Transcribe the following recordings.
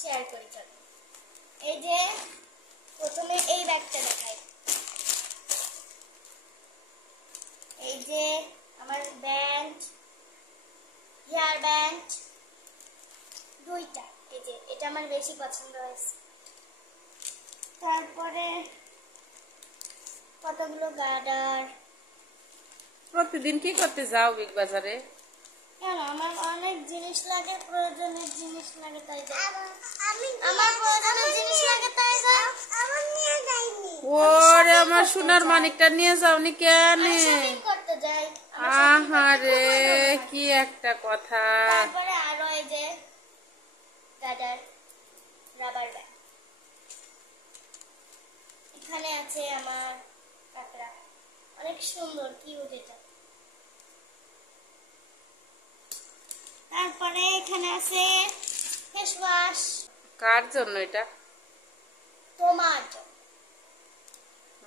Share করি। চলো এই যে প্রথমে এই ব্যাগটা দেখাই। এই যে আমার ব্যান্ড, হেয়ার ব্যান্ড দুইটা। এই যে এটা আমার বেশি পছন্দ হয়েছে। তারপরে কতগুলো গার্ডার। প্রতিদিন কি করতে যাও বিগ বাজারে? কেন, আমার অনেক জিনিস লাগে, প্রয়োজনের জিনিস লাগে তাই যাই। আমার প্রয়োজনের জিনিস লাগে তাই যাই। ওরে আমার সোনার মানিকটা নিয়ে যাওনি কেন? শপিং করতে যাই। আহারে কি একটা কথা। তারপরে আরো এই যে গার্ডার, রাবার ব্যান্ড। এখানে আছে আমার কাঁকড়া, অনেক সুন্দর, কিউট এটা। তারপরে এখানে আছে ফেস ওয়াশ। কার জন্য এটা? তোমার জন্য।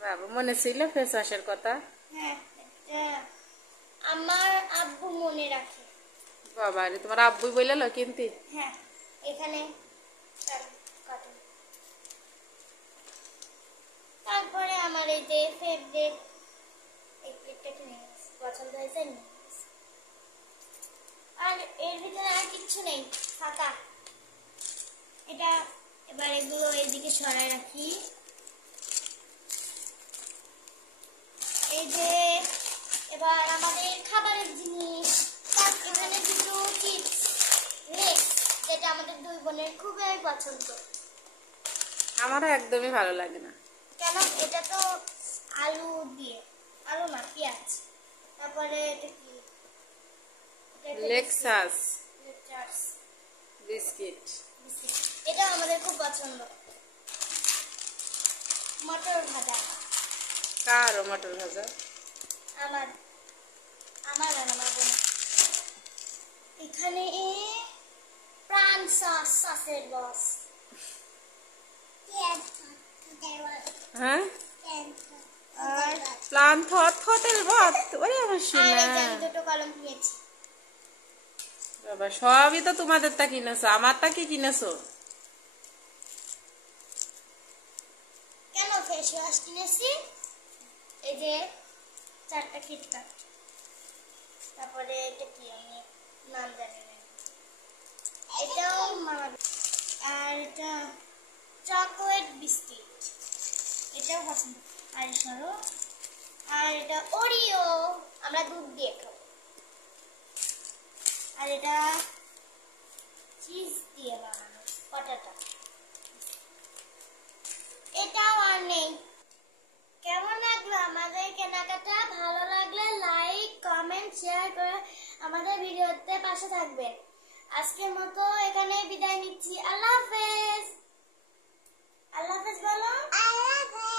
বাবা মনে ছিল ফেস ওয়াশের কথা? হ্যাঁ, এটা আমার আব্বু মনে রাখে। বাবা রে, তোমার আব্বুই বললো কিনতে? হ্যাঁ, এখানে কার্টুন। তারপরে আমার এই যে ফেভারিট এই প্লেটটা কিনে নিয়েছি, পছন্দ হয়েছে নিয়ে নিয়েছি। আর এর ভিতরে আর কিচ্ছু নেই, ফাঁকা। এটা এবার এগুলো এইদিকে সরাই রাখি। এই যে এবার আমাদের খাবারের জিনিস। এখানে কিছু চিপস, লেস, যেটা আমাদের দুই বোনের খুবই পছন্দ। আমারও একদমই ভালো লাগে না। কেন? এটা তো আলু দিয়ে, আলু না পেঁয়াজ। তারপরে এটা কি? Lexus biscuit. এটা আমাদের খুব পছন্দ। মটর ভাজা। কার মটর ভাজা? আমার আমার আর আমার বোনের। এখানে প্রাণ সস, সসের বস। হ্যাঁ, আর প্লান থটেল ভাত। ওরে আর এই যে আমি দুটো কলম কিনেছি। বাবা সবই তো তোমাদের তা কিনেছো, আমার তা কি কিনেছো? কেন? ফেস ওয়াশ কিনেছি। এই যে 4টা কিটক্যাট। তারপরে এটা কি আমি নাম জানি না। এটাও মামা। আর এটা চকলেট বিস্কিট, এটাও পছন্দ। আর সরো, আর এটা ওরিও, আমরা দুধ দিয়ে খাবো। আর এটা চিজ দিয়ে বানানো পটাটা। এটাও আর নেই। কেমন লাগলো আমাদের কেনাকাটা? ভালো লাগলে লাইক, কমেন্ট, শেয়ার করে আমাদের ভিডিওতে পাশে থাকবেন। আজকের মতো এখানে বিদায় নিচ্ছি। আল্লাহ হাফেজ। আল্লাহ হাফেজ বলো। আল্লাহ হাফেজ।